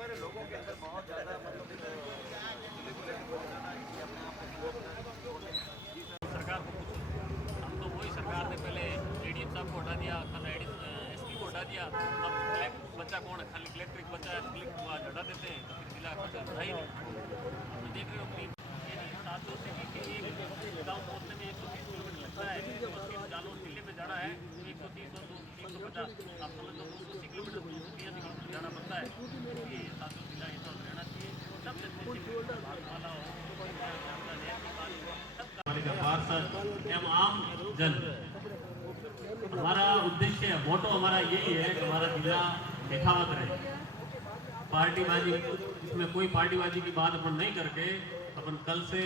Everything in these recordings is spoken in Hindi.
पर लोगों के अंदर बहुत ज़्यादा सरकार को पूछो, हम तो वही सरकार ने पहले एडीएम साहब को हटा दिया, कल एसपी को हटा दिया, अब कलेक्टर बच्चा कौन है? खाली कलेक्टर बच्चा है, कलेक्टर को आज हटा देते हैं तो फिर जिला बच्चा बढ़ा ही नहीं। आप देख रहे हो अपनी 700 से एक गाँव पहुँचने में 130 किलोमीटर लगता है, तो जालो दिल्ली में जाना है 130 और 350, आप समझ लो 280 किलोमीटर 230 किलोमीटर जाना पड़ता है। ये 700 जिला ये सब रहना चाहिए, सब भागमाला हो, एवं आम जन। हमारा उद्देश्य मोटो हमारा यही है कि हमारा जिला यथावत रहे, पार्टीबाजी, इसमें कोई पार्टीबाजी की बात अपन नहीं करके अपन कल से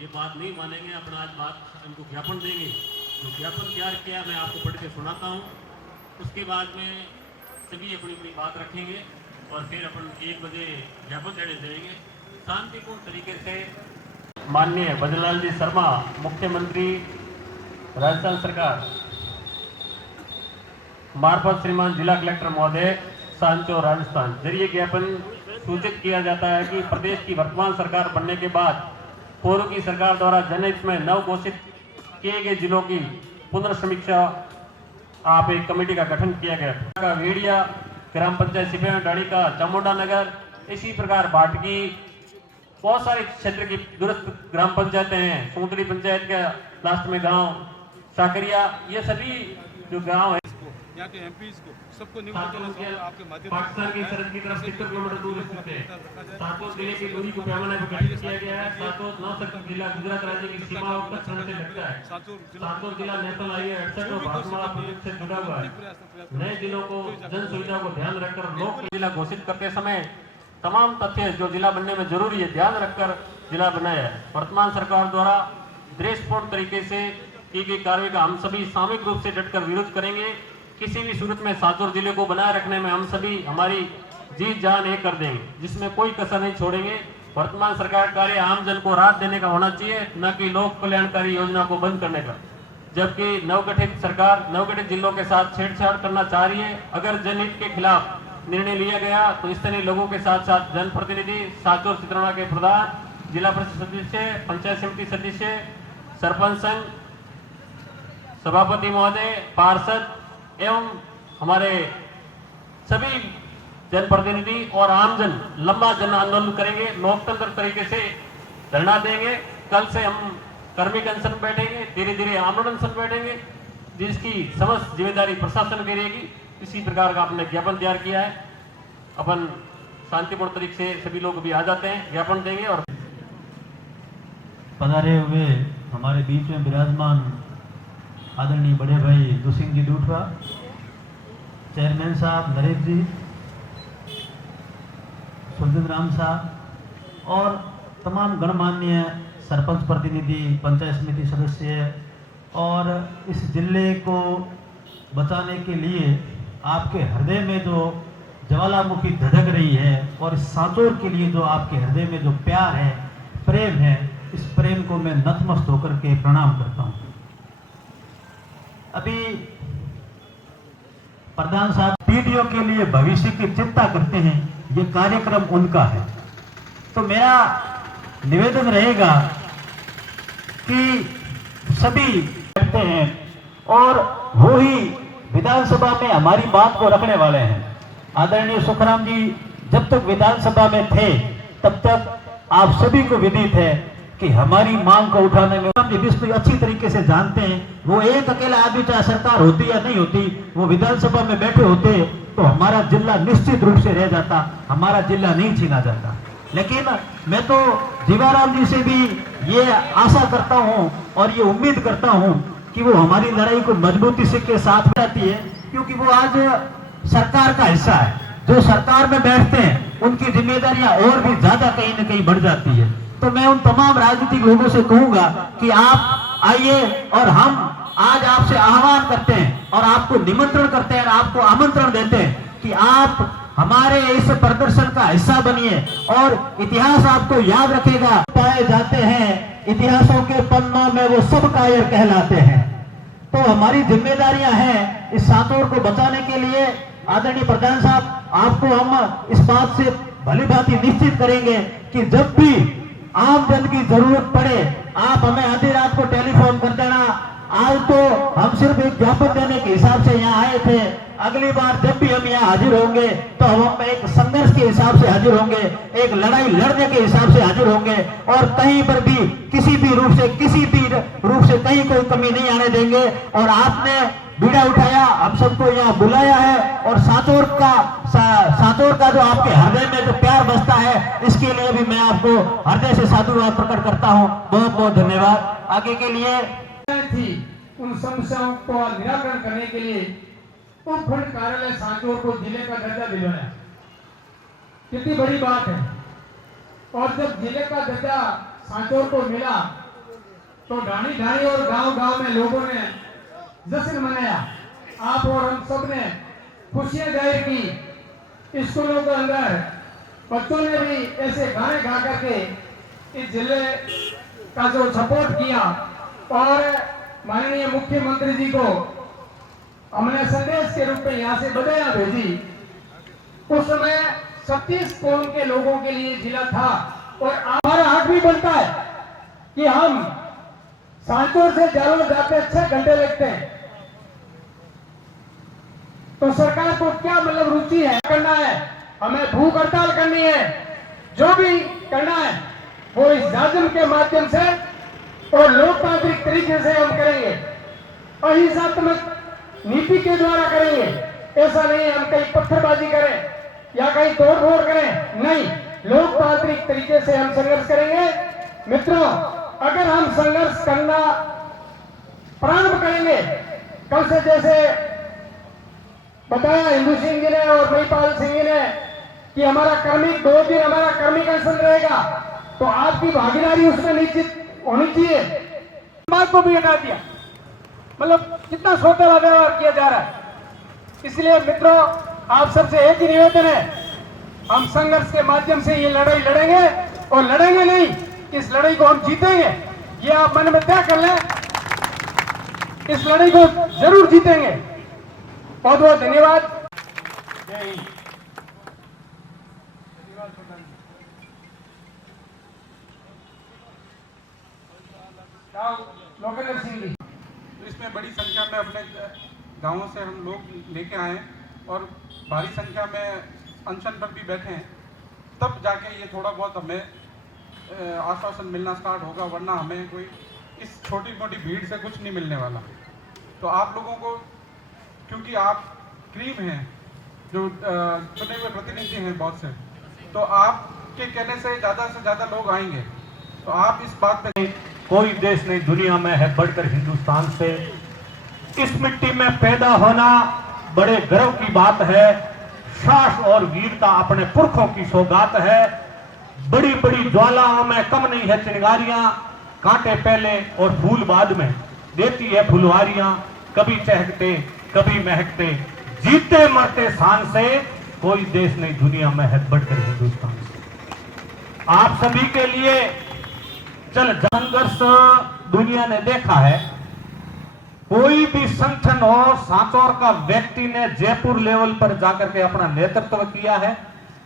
ये बात नहीं मानेंगे। अपन आज बात इनको ज्ञापन देंगे, जो ज्ञापन तैयार किया मैं आपको पढ़ के सुनाता हूँ, उसके बाद में सभी अपनी अपनी बात रखेंगे और फिर अपन 1 बजे ज्ञापन देने जाएंगे शांतिपूर्ण तरीके से। माननीय भजनलाल जी शर्मा, मुख्यमंत्री राजस्थान सरकार मार्फत श्रीमान जिला कलेक्टर महोदय सांचौर राजस्थान जरिए ज्ञापन सूचित किया जाता है कि प्रदेश की वर्तमान सरकार बनने के बाद पूर्व की सरकार द्वारा जनहित में नव घोषित किए गए जिलों की पुनर्समीक्षा आप एक कमेटी का गठन किया गया। वेड़िया ग्राम पंचायत सिपेन डाड़ी का चामुंडा नगर, इसी प्रकार भाटकी, बहुत सारे क्षेत्र की दूरस्थ ग्राम पंचायतें हैं, सोंदड़ी पंचायत का लास्ट में गांव साकरिया, ये सभी जो गांव है यहाँ के एमपी को सबको नियुक्त आपके माध्यम पाकिस्तान की सरहद की तरफ 70 किलोमीटर दूर स्थित है। सातों जिले की दूरी को पैमाने पर गठित किया गया है। सातों 9 तक जिला गुजरात राज्य की सीमा उत्तराखंड से लगता है। सातों जिला नेशनल हाईवे 68 और भागमाला प्रोजेक्ट से जुड़ा हुआ है। नए जिलों को जन सुविधा को ध्यान रखकर लोक जिला घोषित करते समय तमाम तथ्य जो जिला बनने में जरूरी है ध्यान रखकर जिला बनाया है। वर्तमान सरकार द्वारा द्वेषपूर्ण तरीके से की गई कार्रवाई का हम सभी सामूहिक रूप से डटकर विरोध करेंगे। किसी भी सूरत में सांचौर जिले को बनाए रखने में हम सभी हमारी जी जान एक कर देंगे, जिसमें कोई कसर नहीं छोड़ेंगे। वर्तमान सरकार कार्य आम जन को राहत देने का होना चाहिए, न कि लोक कल्याणकारी योजना को बंद करने का। जबकि नवगठित सरकार नवगठित जिलों के साथ छेड़छाड़ करना चाह रही है। अगर जनहित के खिलाफ निर्णय लिया गया तो स्थानीय लोगों के साथ साथ जनप्रतिनिधि, सांचौर चित्रौड़ा के प्रधान, जिला परिषद सदस्य, पंचायत समिति सदस्य, सरपंच संघ सभापति महोदय, पार्षद एवं हमारे सभी जनप्रतिनिधि और आमजन लंबा जन आंदोलन करेंगे, लोकतंत्र तरीके से धरना देंगे। कल से हम कर्मी अनशन बैठेंगे, धीरे धीरे आमरण अनशन बैठेंगे, जिसकी समस्त जिम्मेदारी प्रशासन की रहेगी। इसी प्रकार का आपने ज्ञापन तैयार किया है। अपन शांतिपूर्ण तरीके से सभी लोग भी आ जाते हैं, ज्ञापन देंगे। और पधारे हुए हमारे बीच में विराजमान आदरणीय बड़े भाई दुसिंह जी डूठवा, चेयरमैन साहब नरेश जी, सुरजित राम साहब और तमाम गणमान्य सरपंच प्रतिनिधि, पंचायत समिति सदस्य और इस जिले को बचाने के लिए आपके हृदय में जो ज्वालामुखी धधक रही है और इस सांचौर के लिए जो आपके हृदय में जो प्यार है, प्रेम है, इस प्रेम को मैं नतमस्त होकर के प्रणाम करता हूँ। अभी प्रधान साहब पीढ़ियों के लिए भविष्य की चिंता करते हैं, ये कार्यक्रम उनका है। तो मेरा निवेदन रहेगा कि सभी करते हैं और वो ही विधानसभा में हमारी बात को रखने वाले हैं। आदरणीय सुखराम जी जब तक विधानसभा में थे तब तक आप सभी को विदित है कि हमारी मांग को उठाने में हम अच्छी तरीके से जानते हैं। वो एक अकेला आदमी, चाहे सरकार होती या नहीं होती, वो विधानसभा में बैठे होते तो हमारा जिला निश्चित रूप से रह जाता, हमारा जिला नहीं छीना जाता। लेकिन मैं तो जीवाराम जी से भी ये आशा करता हूँ और ये उम्मीद करता हूँ कि वो हमारी लड़ाई को मजबूती से के साथ जाती है, क्योंकि वो आज सरकार का हिस्सा है। जो सरकार में बैठते हैं उनकी जिम्मेदारियां और भी ज्यादा कहीं न कहीं बढ़ जाती है। तो मैं उन तमाम राजनीतिक लोगों से कहूंगा कि आप आइए और हम आज आपसे आह्वान करते हैं और आपको निमंत्रण करते हैं, आपको आमंत्रण देते हैं कि आप हमारे इस प्रदर्शन का हिस्सा बनिए और इतिहास आपको याद रखेगा। पाए जाते हैं इतिहासों के पन्नों में वो सब कायर कहलाते हैं। तो हमारी जिम्मेदारियां हैं इस सांचौर को बचाने के लिए। आदरणीय प्रधान साहब, आपको हम इस बात से भली भांति निश्चित करेंगे कि जब भी आम जन की जरूरत पड़े आप हमें आधी रात को टेलीफोन कर देना। आज तो हम सिर्फ एक ज्ञापन देने के हिसाब से यहाँ आए थे, अगली बार जब भी हम यहाँ हाजिर होंगे तो हम एक संघर्ष के हिसाब से हाजिर होंगे, एक लड़ाई लड़ने के हिसाब से हाजिर होंगे और कहीं पर भी किसी भी रूप से कहीं कोई कमी नहीं आने देंगे। और आपने बीड़ा उठाया, हम सबको यहाँ बुलाया है और सांचौर का जो आपके हृदय में जो प्यार बसता है, इसके लिए भी मैं आपको हृदय से साधुवाद प्रकट करता हूँ। बहुत बहुत धन्यवाद। आगे के लिए थी उन समस्याओं को निराकरण करने के लिए उपखंड कार्यालय सांचौर को जिले का दर्जा दिलवाया। कितनी बड़ी बात है। और जब जिले का दर्जा सांचौर को मिला तो ढाणी ढाणी और गांव गांव में लोगों ने जश्न मनाया। आप और हम सब ने खुशियां जाहिर की। स्कूलों के अंदर बच्चों ने भी ऐसे गाने गा करके इस जिले का जो सपोर्ट किया और माननीय मुख्यमंत्री जी को हमने संदेश के रूप में यहाँ से बधाइयां भेजी। उस समय 36 कौम के लोगों के लिए जिला था और हमारा हक भी बनता है कि हम सांचौर से जालोर जाते 6 घंटे लगते हैं। तो सरकार को क्या मतलब रुचि है करना है, हमें भूख हड़ताल करनी है, जो भी करना है वो इस जाजम के माध्यम से और लोकतांत्रिक तरीके से हम करेंगे, अहिंसात्मक नीति के द्वारा करेंगे। ऐसा नहीं है हम कहीं पत्थरबाजी करें या कहीं तोड़फोड़ करें, नहीं, लोकतांत्रिक तरीके से हम संघर्ष करेंगे। मित्रों, अगर हम संघर्ष करना प्रारंभ करेंगे, कल से जैसे बताया हिंदू सिंह जी ने और महिपाल सिंह जी ने कि हमारा कर्मिक 2 दिन हमारा कर्मिक अनशन रहेगा, तो आपकी भागीदारी उसमें निश्चित होनी चाहिए। बात को भी हटा दिया, मतलब कितना सौतेला व्यवहार किया जा रहा है। इसलिए मित्रों, आप सबसे एक ही निवेदन है, हम संघर्ष के माध्यम से ये लड़ाई लड़ेंगे और लड़ेंगे नहीं, इस लड़ाई को हम जीतेंगे। ये आप मन में तय कर लें, इस लड़ाई को जरूर जीतेंगे। बहुत बहुत धन्यवाद। लोकेंद्र सिंह जी, इसमें बड़ी संख्या में अपने गांवों से हम लोग लेके आए और भारी संख्या में अनशन पर भी बैठे हैं, तब जाके ये थोड़ा बहुत हमें आश्वासन मिलना स्टार्ट होगा, वरना हमें कोई इस छोटी मोटी भीड़ से कुछ नहीं मिलने वाला। तो आप लोगों को, क्योंकि आप क्रीम हैं, जो चुने हुए प्रतिनिधि हैं बहुत से, तो आपके कहने से ज़्यादा लोग आएंगे। तो आप इस बात पे, कोई देश नहीं दुनिया में है बढ़कर हिंदुस्तान से। इस मिट्टी में पैदा होना बड़े गर्व की बात है। साहस और वीरता अपने पुरखों की सौगात है। बड़ी बड़ी ज्वालाओं में कम नहीं है चिंगारियां, कांटे पहले और फूल बाद में देती है फुलवारियां। कभी चहकते कभी महकते, जीते मरते शान से, कोई देश नहीं दुनिया में है बढ़कर हिंदुस्तान से। आप सभी के लिए संघर्ष दुनिया ने देखा है। कोई भी संगठन हो, सांचौर का व्यक्ति ने जयपुर लेवल पर जाकर के अपना नेतृत्व किया है,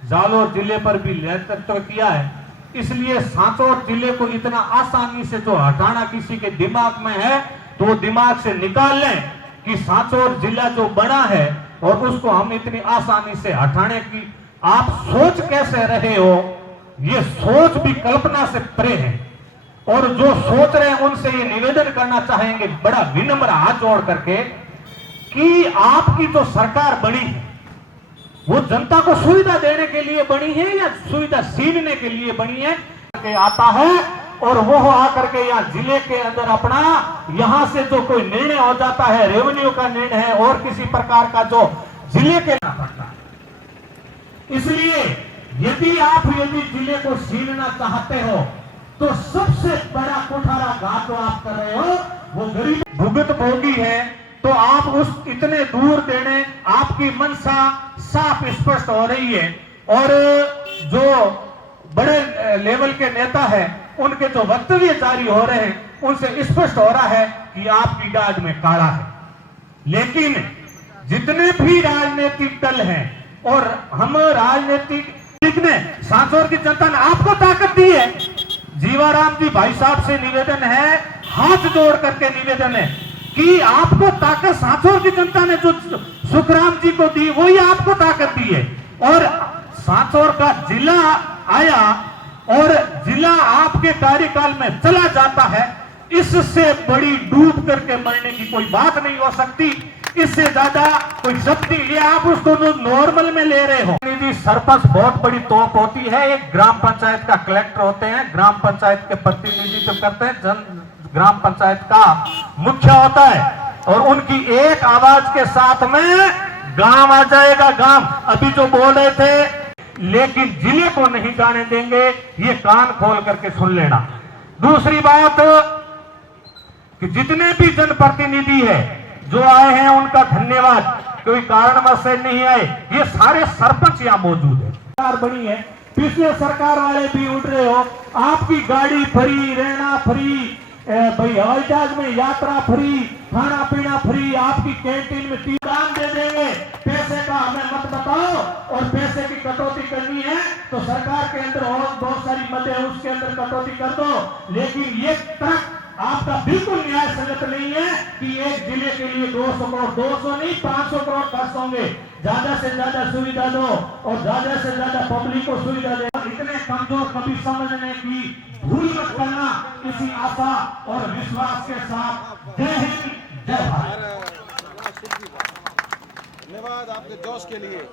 जालोर जिले पर भी नेतृत्व किया है। इसलिए सांचौर जिले को इतना आसानी से जो हटाना किसी के दिमाग में है, तो दिमाग से निकाल लें कि सांचौर जिला जो बना है और उसको हम इतनी आसानी से हटाने की आप सोच कैसे रहे हो, ये सोच भी कल्पना से परे है। और जो सोच रहे हैं उनसे ये निवेदन करना चाहेंगे बड़ा विनम्र हाथ जोड़ करके कि आपकी जो सरकार बनी है वो जनता को सुविधा देने के लिए बनी है या सुविधा छीनने के लिए बनी है। आता है और वो आकर के यहाँ जिले के अंदर अपना यहाँ से जो कोई निर्णय हो जाता है, रेवेन्यू का निर्णय है और किसी प्रकार का जो जिले के पड़ता है। इसलिए यदि जिले को छीनना चाहते हो तो सबसे बड़ा कुठारा घात जो आप कर रहे हो वो गरीब भुगत भोगी है। तो आप उस इतने दूर देने, आपकी मनसा साफ स्पष्ट हो रही है और जो बड़े लेवल के नेता हैं उनके जो वक्तव्य जारी हो रहे हैं उनसे स्पष्ट हो रहा है कि आपकी डाज में काला है। लेकिन जितने भी राजनीतिक दल हैं और हम राजनीतिक ने सांसौर की जनता ने आपको ताकत दी है। जीवाराम जी भाई साहब से निवेदन है, हाथ जोड़ करके निवेदन है कि आपको ताकत सांसौर की जनता ने जो सुखराम जी को दी वही आपको ताकत दी है। और सांसौर का जिला आया और जिला आपके कार्यकाल में चला जाता है, इससे बड़ी डूब करके मरने की कोई बात नहीं हो सकती। इससे ज्यादा कोई शक्ति ये आप उसको नॉर्मल में ले रहे हो। सरपंच बहुत बड़ी तोप होती है। एक ग्राम पंचायत का कलेक्टर होते हैं, ग्राम पंचायत के प्रतिनिधित्व करते हैं, ग्राम पंचायत का मुखिया होता है और उनकी एक आवाज के साथ में गांव आ जाएगा। गांव अभी जो बोल रहे थे, लेकिन जिले को नहीं जाने देंगे, ये कान खोल करके सुन लेना। दूसरी बात कि जितने भी जनप्रतिनिधि है जो आए हैं उनका धन्यवाद। कोई कारणवश से नहीं आए, ये सारे सरपंच यहाँ मौजूद है। सरकार बनी है, पिछले सरकार वाले भी उठ रहे हो, आपकी गाड़ी फ्री, रहना फ्री, भाई हवाई जहाज में यात्रा फ्री, खाना पीना फ्री, आपकी कैंटीन में 3 दाम दे देंगे। पैसे का हमें मत बताओ, और पैसे की कटौती करनी है तो सरकार के अंदर और बहुत सारी मद है, उसके अंदर कटौती कर दो। लेकिन ये तर्क आपका बिल्कुल न्याय संगत नहीं है कि एक जिले के लिए 200 करोड़, 200 नहीं 500 करोड़ खर्च होंगे। ज्यादा से ज्यादा सुविधा दो और ज्यादा से ज्यादा पब्लिक को सुविधा दे। इतने कमजोर कभी समझने की भूल मत करना। इसी आशा और विश्वास के साथ जय हिंद, जय भारत। धन्यवाद आपके जोश के लिए।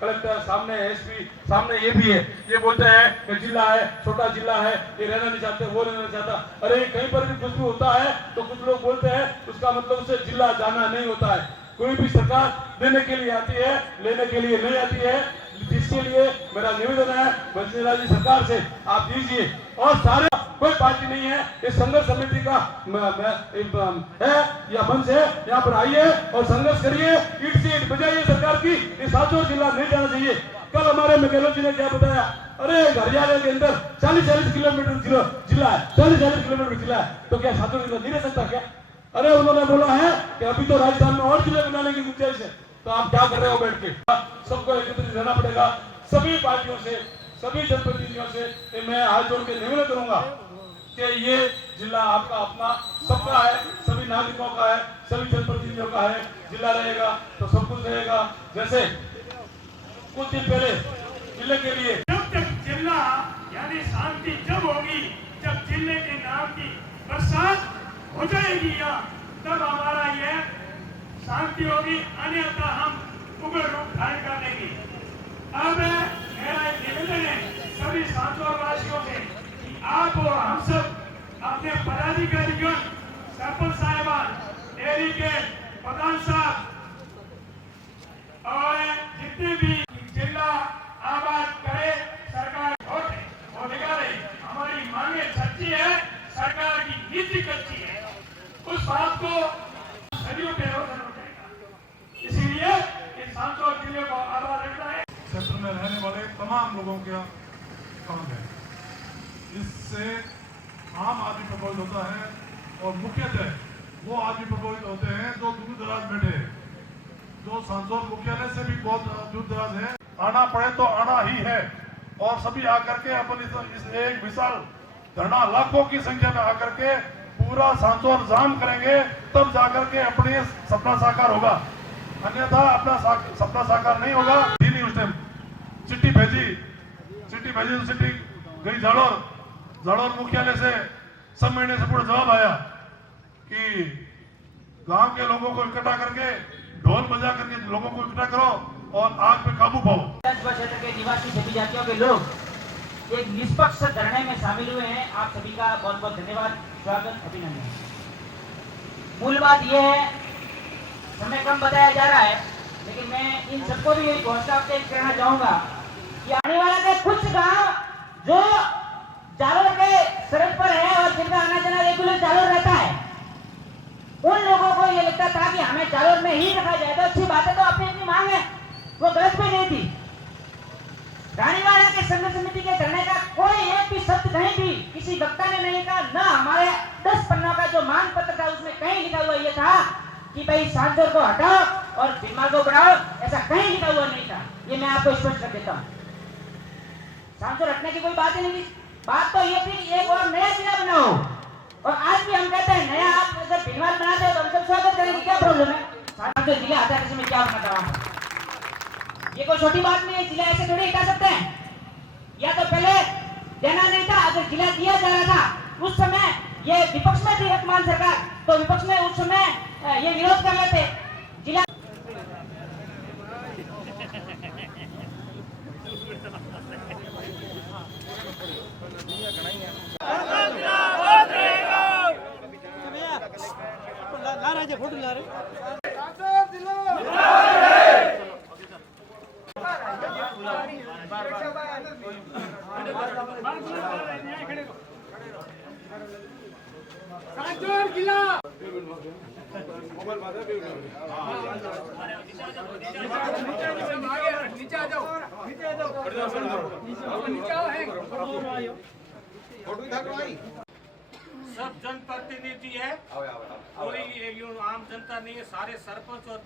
कलेक्टर सामने, एसपी सामने, ये भी है, ये बोलते हैं कि जिला है, छोटा जिला है, ये रहना नहीं चाहते, वो रहना चाहता। अरे कहीं पर भी कुछ भी होता है तो कुछ लोग बोलते हैं उसका मतलब उसे जिला जाना नहीं होता है। कोई भी सरकार देने के लिए आती है, लेने के लिए नहीं आती है। जिसके लिए मेरा निवेदन है बंसीलाल जी सरकार से, आप दीजिए। और सारे कोई पार्टी नहीं है, इस संघर्ष समिति का है या मंच है, यहाँ पर आइए और संघर्ष करिए, ईट से ईट बजाइए सरकार की। इस सांसौर जिला नहीं जाना चाहिए। कल हमारे मेघेलो जी ने क्या बताया, अरे हरियाणा के अंदर 40-40 किलोमीटर जिला है, 40-40 किलोमीटर जिला है, तो क्या सांसौर जिला नहीं रह सकता क्या? अरे उन्होंने बोला है कि अभी तो राजस्थान में और जिले बनाने की गुंजाइश है, तो आप क्या कर रहे हो बैठ के? सबको एकत्रित रहना पड़ेगा, सभी पार्टियों से, सभी जनप्रतिनिधियों से मैं हाथ जोड़ के निवेदन करूंगा कि ये जिला आपका अपना सबका है, सभी नागरिकों का है, सभी जनप्रतिनिधियों का है। जिला रहेगा तो सब कुछ रहेगा। जैसे कुछ दिन पहले जिले के लिए जब तक जिला यानी शांति जब होगी, जब जिले के नाम की बरसात हो जाएगी यहाँ, तब हमारा यह शांति होगी, अन्यथा हम उग्र रूप धारण कर लेंगे। अब मेरा एक निवेदन है सभी सांसौर वासियों से कि आप और हम सब अपने पदाधिकारीगण, सरपंच साहिबान, डेयरी के प्रधान साहब और जितने भी जिला आबाद करे, सरकार वोट निकाले। हमारी मांगे सच्ची है, सरकार की नीति कच्ची है, उस बात को सदियों पे रोशन हो जाएगा। इसीलिए इस सांसौर जिले को आबाद रखना है। क्षेत्र में रहने वाले तमाम लोगों का काम है। इससे आम आदमी प्रभावित होता है और मुख्यतः वो आदमी प्रभावित होते हैं जो दूर दराज बैठे हैं, जो सांसौर मुख्यालय से भी बहुत दूर दराज है। आना पड़े तो आना ही है, और सभी आकर के अपन इस एक विशाल धरना लाखों की संख्या में आकर के पूरा सांसौर जाम करेंगे, तब जाकर के अपने सपना साकार होगा, अन्यथा अपना सपना साकार नहीं होगा। उस टाइम चिट्ठी भेजी तो चिट्ठी गई जालोर मुख्यालय से सब महीने से पूरा जवाब आया कि गांव के लोगों को इकट्ठा करके ढोल बजा करके लोगों को इकट्ठा करो और आग पे काबू पाओ। क्षेत्र के निवासी सभी जातियों के लोग एक निष्पक्ष धरने में शामिल हुए हैं। आप सभी का बहुत बहुत धन्यवाद, स्वागत, अभिनंदन। मूल बात यह है, समय कम बताया जा रहा है, लेकिन मैं इन सबको भी यही घोषणा कहना चाहूंगा कि आने वाला के कुछ गांव जो जालोर के सरहद पर है और जिनका आना जाना रेगुलर जालोर रहता है, उन लोगों को ये लगता था कि हमें जालोर में ही रखा जाए, तो अच्छी बात है, तो अपनी अपनी मांग है, वो गलत भी नहीं थी। रानीवाड़ा के संघर्ष समिति के धरने का कोई एक भी शब्द कहीं भी किसी वक्ता ने नहीं कहा, न हमारे 10 पन्नों का जो मांग पत्र था उसमें कहीं लिखा हुआ ये था कि भाई सांसौर को हटाओ और बीमार को बढ़ाओ, ऐसा कहीं लिखा हुआ नहीं था। ये मैं आपको स्पष्ट कर देता हूँ। सांसद रखने की कोई बात ही नहीं। बात तो ये थी कि एक और नया जिला बनाओ, और आज भी हम कहते हैं नया आप अगर भिनवाल बनाते हो तो हम सब स्वागत करेंगे, क्या प्रॉब्लम है? सांसद जिला हटा किसी में क्या बनता वहां, ये कोई छोटी बात नहीं है। जिला ऐसे थोड़ी हटा सकते हैं, या तो पहले देना नहीं था। अगर जिला दिया जा रहा था उस समय ये विपक्ष में थी वर्तमान सरकार, तो विपक्ष में उस समय ये विरोध कर रहे थे जिला। सब जनप्रतिनिधि है, कोई आम जनता नहीं है, सारे सरपंच और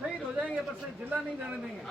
शहीद हो जाएंगे पर जिला नहीं जाने देंगे।